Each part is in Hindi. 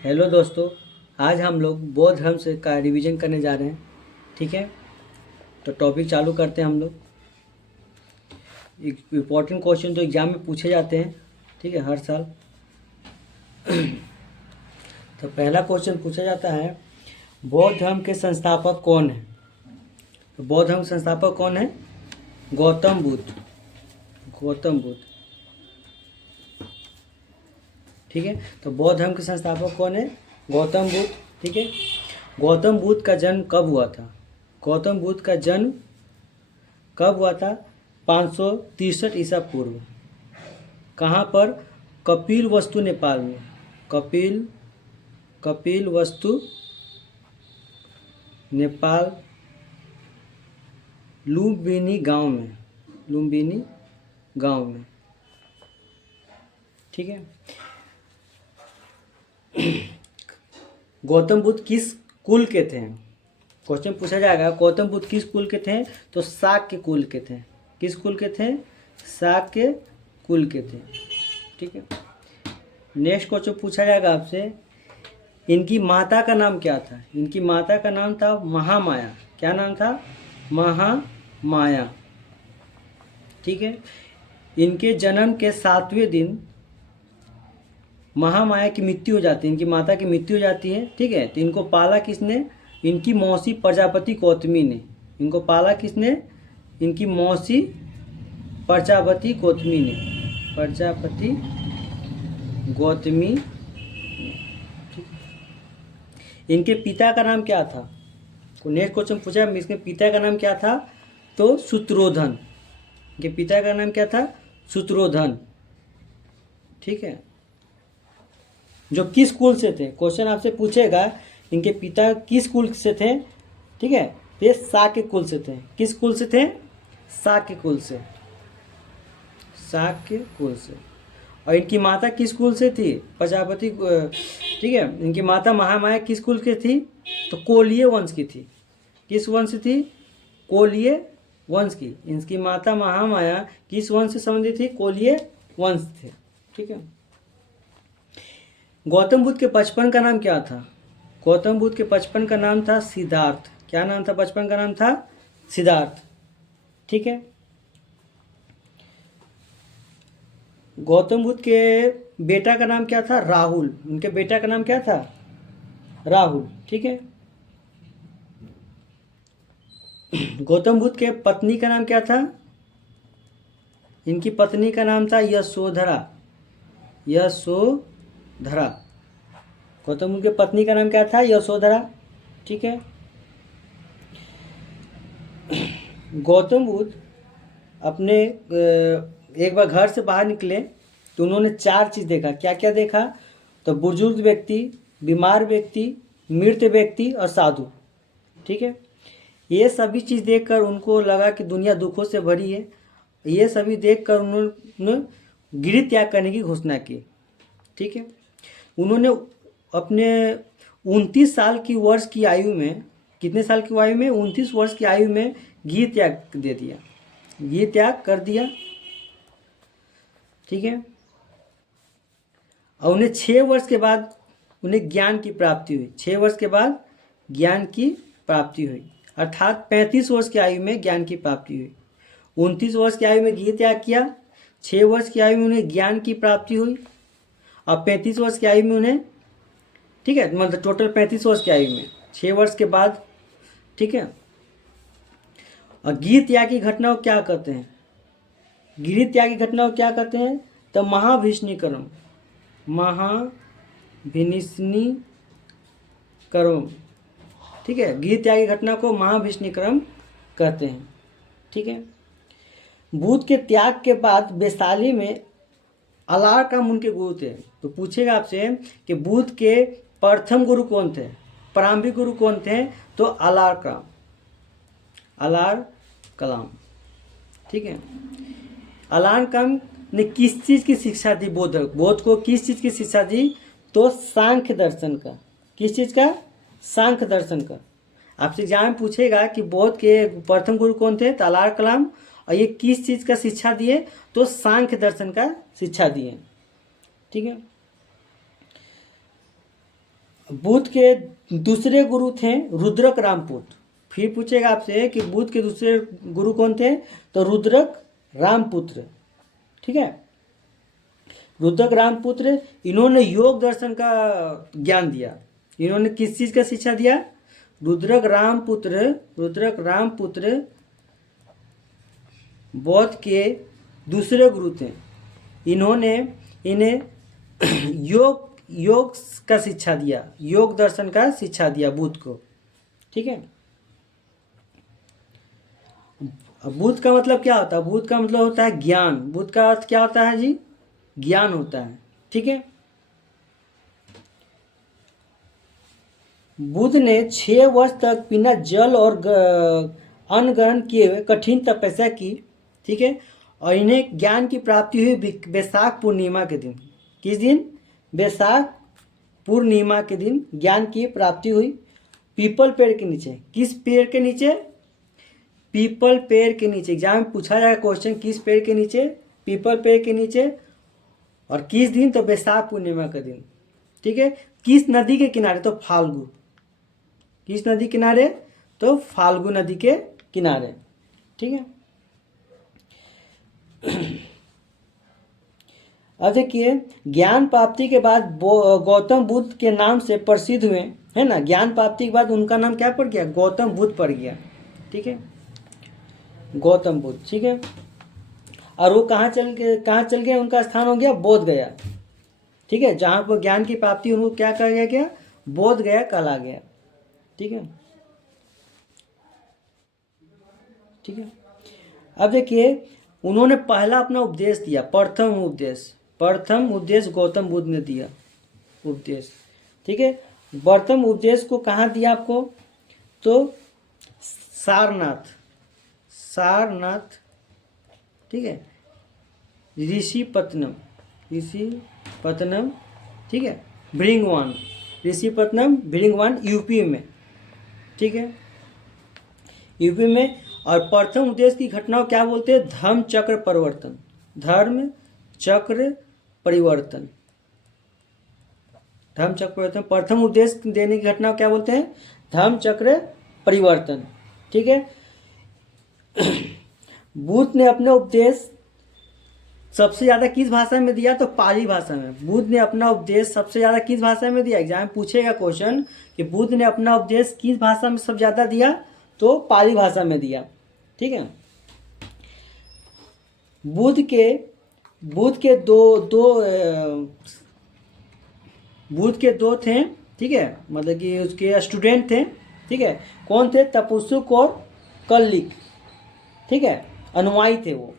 हेलो दोस्तों। आज हम लोग बौद्ध धर्म से का रिवीजन करने जा रहे हैं। ठीक है, तो टॉपिक चालू करते हैं हम लोग। इम्पोर्टेंट क्वेश्चन तो एग्ज़ाम में पूछे जाते हैं, ठीक है, हर साल। तो पहला क्वेश्चन पूछा जाता है, बौद्ध धर्म के संस्थापक कौन है? तो बौद्ध धर्म के संस्थापक कौन है? गौतम बुद्ध। गौतम बुद्ध, ठीक है। तो बौद्ध धर्म के संस्थापक कौन है? गौतम बुद्ध, ठीक है। गौतम बुद्ध का जन्म कब हुआ था? गौतम बुद्ध का जन्म कब हुआ था? 563 ईसा पूर्व। कहाँ पर? कपिल वस्तु, नेपाल में। कपिल वस्तु, नेपाल, लुम्बिनी गांव में, ठीक है। गौतम बुद्ध किस कुल के थे? क्वेश्चन पूछा जाएगा, गौतम बुद्ध किस कुल के थे? तो शाक्य कुल के थे। किस कुल के थे? शाक्य कुल के थे, ठीक है। नेक्स्ट क्वेश्चन पूछा जाएगा आपसे, इनकी माता का नाम क्या था? इनकी माता का नाम था महामाया। क्या नाम था? महामाया, ठीक है। इनके जन्म के 7वें दिन महामाया की मृत्यु हो जाती है, इनकी माता की मृत्यु हो जाती है, ठीक है। तो इनको पाला किसने? इनकी मौसी प्रजापति गौतमी ने। इनको पाला किसने? इनकी मौसी प्रजापति गौतमी ने। प्रजापति गौतमी, इनके पिता का नाम क्या था? नेक्स्ट क्वेश्चन पूछा, इसके पिता का नाम क्या था? तो शत्रुधन। इनके पिता का नाम क्या था? शत्रुधन, ठीक है। जो किस कुल से थे? क्वेश्चन आपसे पूछेगा इनके पिता किस कुल से थे, ठीक है। ये शाक्य कुल से थे। किस कुल से थे? शाक्य कुल से। शाक्य कुल से। और इनकी माता किस कुल से थी? प्रजापति, ठीक है। इनकी माता महामाया किस कुल की थी? तो कोलीय वंश की थी। किस वंश थी? कोलीय वंश की। इनकी माता महामाया किस वंश से संबंधित थी? कोलीय वंश थे, ठीक है। गौतम बुद्ध के बचपन का नाम क्या था? गौतम बुद्ध के बचपन का नाम था सिद्धार्थ। क्या नाम था? बचपन का नाम था सिद्धार्थ, ठीक है। गौतम बुद्ध के बेटा का नाम क्या था? राहुल। उनके बेटा का नाम क्या था? राहुल, ठीक है। गौतम बुद्ध के पत्नी का नाम क्या था? इनकी पत्नी का नाम था यशोधरा। यशोधरा। गौतम बुद्ध के पत्नी का नाम क्या था? यशोधरा, ठीक है। गौतम बुद्ध अपने एक बार घर से बाहर निकले तो उन्होंने 4 चीज़ देखा। क्या क्या देखा? तो बुजुर्ग व्यक्ति, बीमार व्यक्ति, मृत व्यक्ति और साधु, ठीक है। ये सभी चीज़ देखकर उनको लगा कि दुनिया दुखों से भरी है। ये सभी देखकर उन्होंने गिरि त्याग करने की घोषणा की, ठीक है। उन्होंने अपने 29 साल की वर्ष की आयु में, कितने साल की आयु में? 29 वर्ष की आयु में गिरि त्याग दे दिया, गिरि त्याग कर दिया, ठीक है। और उन्हें 6 वर्ष के बाद उन्हें ज्ञान की प्राप्ति हुई। 6 वर्ष के बाद ज्ञान की प्राप्ति हुई, अर्थात 35 वर्ष की आयु में ज्ञान की प्राप्ति हुई। 29 वर्ष की आयु में गिरि त्याग किया, 6 वर्ष की आयु में उन्हें ज्ञान की प्राप्ति हुई, और 35 वर्ष की आयु में उन्हें, ठीक है, मतलब टोटल 35 वर्ष की आयु में 6 वर्ष के बाद, ठीक है। और गिरि त्याग की घटना को क्या कहते हैं? गिरि त्याग की घटना को क्या कहते हैं? तो महाभिष्णीकरण। महाभिनिष्णीकरण, ठीक है। गिरि त्याग की घटना को महाभिष्णीकरण कहते हैं, ठीक है। बुद्ध के त्याग के बाद वैशाली में अलारकम उनके गुरु थे। तो पूछेगा आपसे कि बुद्ध के प्रथम गुरु कौन थे, प्रारंभिक गुरु कौन थे? तो अलारकलाम, ठीक है। अलारकम ने किस चीज़ की शिक्षा दी? बौद्ध को किस चीज़ की शिक्षा दी? तो सांख्य दर्शन का। किस चीज़ का? सांख्य दर्शन का। आपसे एग्जाम में पूछेगा कि बौद्ध के प्रथम गुरु कौन थे? तो अलारकलाम। और ये किस चीज़ का शिक्षा दिए? तो सांख्य दर्शन का शिक्षा दिए, ठीक है। बुद्ध के दूसरे गुरु थे रुद्रक रामपुत्र। फिर पूछेगा आपसे कि बुद्ध के दूसरे गुरु कौन थे, तो रुद्रक रामपुत्र। ठीक है, रुद्रक रामपुत्र, इन्होंने योग दर्शन का ज्ञान दिया। इन्होंने किस चीज़ का शिक्षा दिया? रुद्रक रामपुत्र बौद्ध के दूसरे गुरु थे। इन्होंने इन्हें योग का शिक्षा दिया, योग दर्शन का शिक्षा दिया बुद्ध को। ठीक है, बुद्ध का मतलब क्या होता है? बुद्ध का मतलब होता है ज्ञान। बुद्ध का अर्थ क्या होता है जी? ज्ञान होता है। ठीक है, बुद्ध ने 6 वर्ष तक बिना जल और अन्न ग्रहण किए हुए कठिन तपस्या की। ठीक है, और इन्हें ज्ञान की प्राप्ति हुई वैशाख पूर्णिमा के दिन। किस दिन? वैशाख पूर्णिमा के दिन ज्ञान की प्राप्ति हुई। पीपल पेड़ के नीचे। किस पेड़ के नीचे? पीपल पेड़ के नीचे। एग्जाम में पूछा जाएगा क्वेश्चन, किस पेड़ के नीचे? पीपल पेड़ के नीचे। और किस दिन? तो वैशाख पूर्णिमा का दिन। ठीक है, किस नदी के किनारे? तो फाल्गु। किस नदी किनारे? तो फाल्गु नदी के किनारे। ठीक है, अब देखिए, ज्ञान प्राप्ति के बाद गौतम बुद्ध के नाम से प्रसिद्ध हुए, है ना। ज्ञान प्राप्ति के बाद उनका नाम क्या पड़ गया? गौतम बुद्ध पड़ गया। ठीक है, गौतम बुद्ध। ठीक है, और वो कहाँ चल गए? उनका स्थान हो गया बोध गया। ठीक है, जहाँ पर ज्ञान की प्राप्ति उनको क्या कहा गया? बोध गया कहला गया। ठीक है, ठीक है, अब देखिए, उन्होंने पहला अपना उपदेश दिया, प्रथम उपदेश गौतम बुद्ध ने दिया उपदेश। ठीक है, प्रथम उपदेश को कहाँ दिया आपको? तो सारनाथ। ठीक है, ऋषिपत्तनम। ठीक है, भृंगवान, ऋषिपत्तनम भृंगवान, यूपी में। ठीक है, यूपी में। और प्रथम उपदेश की घटना को क्या बोलते हैं? धर्म चक्र परिवर्तन। प्रथम उपदेश देने की घटना को क्या बोलते हैं? धर्म चक्र परिवर्तन। ठीक है, बुद्ध ने अपना उपदेश सबसे ज़्यादा किस भाषा में दिया? तो पाली भाषा में। बुद्ध ने अपना उपदेश सबसे ज़्यादा किस भाषा में दिया? एग्जाम पूछेगा क्वेश्चन कि बुद्ध ने अपना उपदेश किस भाषा में सबसे ज़्यादा दिया? तो पाली भाषा में दिया। ठीक है, बुद्ध के दो थे। ठीक है, मतलब कि उसके स्टूडेंट थे। ठीक है, कौन थे? तपुसुक और कल्लिक। ठीक है, अनुयायी थे वो।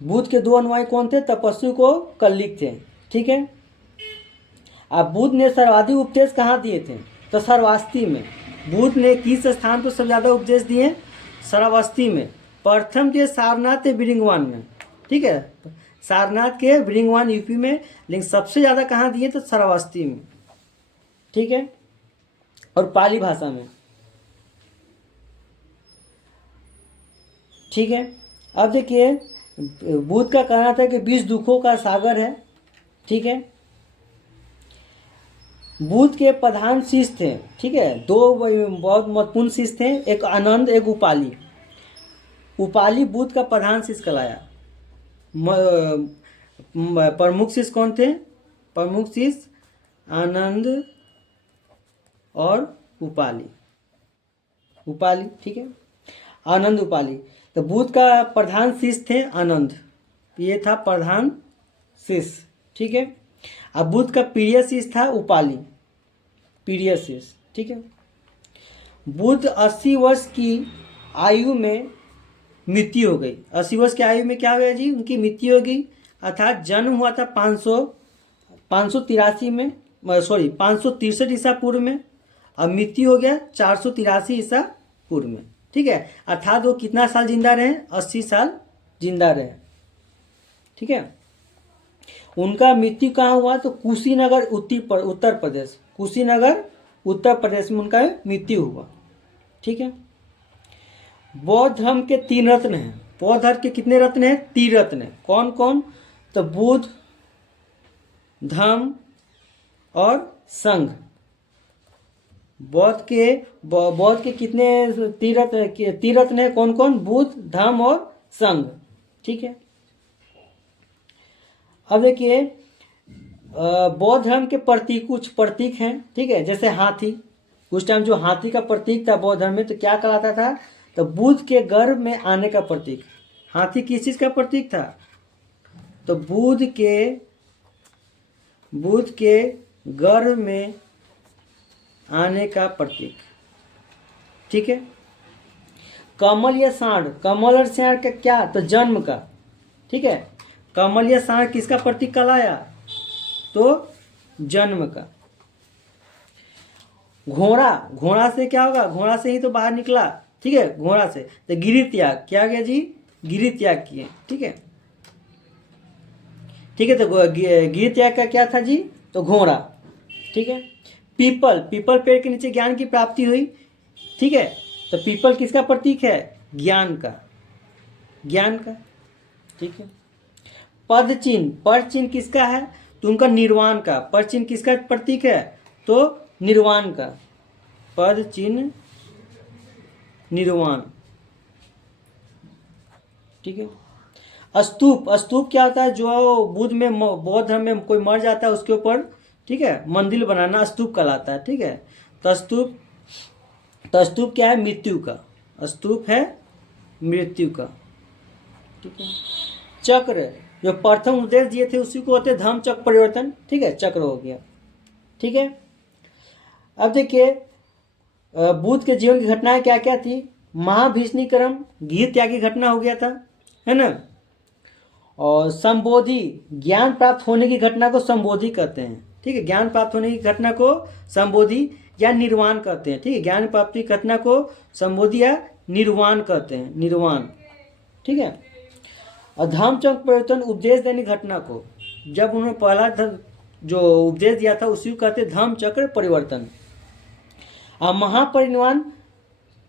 बुद्ध के 2 अनुयायी कौन थे? तपस्सुक और कल्लिक थे। ठीक है, अब बुद्ध ने सर्वाधिक उपदेश कहाँ दिए थे? तो श्रावस्ती में। बुद्ध ने किस स्थान पर सबसे ज़्यादा उपदेश दिए? श्रावस्ती में। प्रथम थे सारनाथ थे भृंगवान में। ठीक है, सारनाथ के भृंगवान यूपी में, लेकिन सबसे ज़्यादा कहाँ दिए? तो श्रावस्ती में। ठीक है, और पाली भाषा में। ठीक है, अब देखिए, बुद्ध का कहना था कि 20 दुखों का सागर है। ठीक है, बुद्ध के प्रधान शिष्य थे। ठीक है, 2 बहुत महत्वपूर्ण शिष्य थे, एक आनंद, एक उपाली। उपाली बुद्ध का प्रधान शिष्य कहलाया। प्रमुख शिष्य कौन थे? प्रमुख शिष्य आनंद और उपाली। ठीक है, आनंद उपाली। तो बुद्ध का प्रधान शिष्य थे आनंद, ये था प्रधान शिष्य। ठीक है, अब बुद्ध का प्रिय शिष्य था उपाली, प्रिय शिष्य। ठीक है, बुद्ध 80 वर्ष की आयु में मृत्यु हो गई। 80 वर्ष की आयु में क्या हो गया जी? उनकी मृत्यु हो गई। अर्थात जन्म हुआ था 563 में, 563 ईसा पूर्व में, और मृत्यु हो गया 483 ईसा पूर्व में। ठीक है, अर्थात वो कितना साल जिंदा रहे? 80 साल जिंदा रहे। ठीक है, उनका मृत्यु कहाँ हुआ? तो कुशीनगर उत्तर प्रदेश। कुशीनगर उत्तर प्रदेश में उनका मृत्यु हुआ। ठीक है, बौद्ध धर्म के 3 रत्न हैं। बौद्ध धर्म के कितने रत्न हैं? 3 रत्न हैं। कौन कौन? तो बुद्ध, धम्म और संघ। बौद्ध के कितने तीर्थ हैं? कौन कौन? बुद्ध, धम्म और संघ। ठीक है। अब देखिए बौद्ध धर्म के प्रतीक, कुछ प्रतीक हैं। ठीक है, जैसे हाथी। उस टाइम जो हाथी का प्रतीक था बौद्ध धर्म में, तो क्या कहलाता था? तो बुद्ध के गर्भ में आने का प्रतीक। हाथी किस चीज का प्रतीक था? तो बुद्ध के गर्भ में आने का प्रतीक। ठीक है। कमल या सांड, कमल और सांड का क्या? तो जन्म का। ठीक है, कमल या सांड किसका प्रतीक कहलाया? तो जन्म का। घोड़ा, घोड़ा से क्या होगा? घोड़ा से ही तो बाहर निकला। ठीक है, घोड़ा से। तो गिरि त्याग, क्या गया जी? गिरि त्याग किए। ठीक है, ठीक है। तो गिरि त्याग का क्या था जी? तो घोड़ा। ठीक है। पीपल, पीपल पेड़ के नीचे ज्ञान की प्राप्ति हुई। ठीक है, तो पीपल किसका प्रतीक है? ज्ञान का, ज्ञान का। ठीक है। पद चिन्ह, पद चिन्ह किसका है? तो उनका निर्वाण का। पद चिन्ह किसका प्रतीक है? तो निर्वाण का। पद चिन्ह निर्वाण। ठीक है। स्तूप, स्तूप क्या होता है? जो बुद्ध में, बौद्ध धर्म में कोई मर जाता है उसके ऊपर, ठीक है, मंदिर बनाना स्तूप कहलाता है। ठीक है। तो स्तूप क्या है? मृत्यु का। स्तूप है मृत्यु का। ठीक है। चक्र, जो प्रथम उपदेश दिए थे उसी को होते धम्म चक्र परिवर्तन। ठीक है, चक्र हो गया। ठीक है। अब देखिए बुद्ध के जीवन की घटनाएं क्या क्या थी? महाभीष्णीकरण, घी त्याग की घटना हो गया था, है ना। और संबोधि, ज्ञान प्राप्त होने की घटना को संबोधि कहते हैं। ठीक है, ज्ञान प्राप्त होने की घटना को संबोधि या निर्वाण कहते हैं। ठीक है, ज्ञान प्राप्ति की घटना को संबोधि या निर्वाण कहते हैं, निर्वाण। ठीक है। और धम्म चक्र परिवर्तन, उपदेश देने की घटना को, जब उन्होंने पहला जो उपदेश दिया था उसी को कहते धम्म चक्र परिवर्तन। और महापरिनिर्वाण,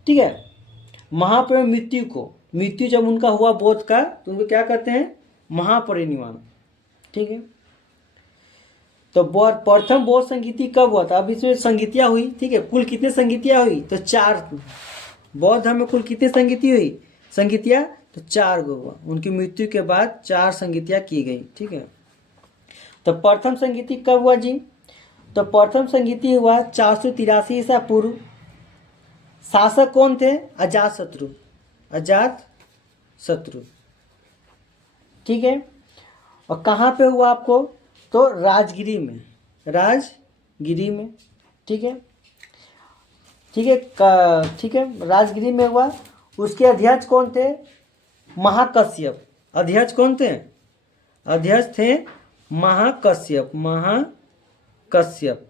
ठीक है, महापरिनिर्वाण मृत्यु को, मृत्यु जब उनका हुआ बौद्ध का, तो उनको क्या कहते हैं? महापरिनिर्वाण। ठीक है। तो प्रथम बौद्ध संगीति कब हुआ था? अब इसमें संगीतियाँ हुई। ठीक है, कुल कितने संगीतियाँ हुई? तो 4। बौद्ध धर्म में कुल कितनी संगीति हुई? संगीतियाँ तो 4 गो हुआ। उनकी मृत्यु के बाद 4 संगीतियाँ की गई। ठीक है। तो प्रथम संगीति कब हुआ जी? तो प्रथम संगीति हुआ 483 ईसा पूर्व। शासक कौन थे? अजात शत्रु, अजात शत्रु। ठीक है। और कहाँ पे हुआ आपको? तो राजगिरी में, राजगिरी में। ठीक है, ठीक है, ठीक है, राजगिरी में हुआ। उसके अध्यक्ष कौन थे? महाकश्यप। अध्यक्ष कौन थे? अध्यक्ष थे महाकश्यप, महाकश्यप।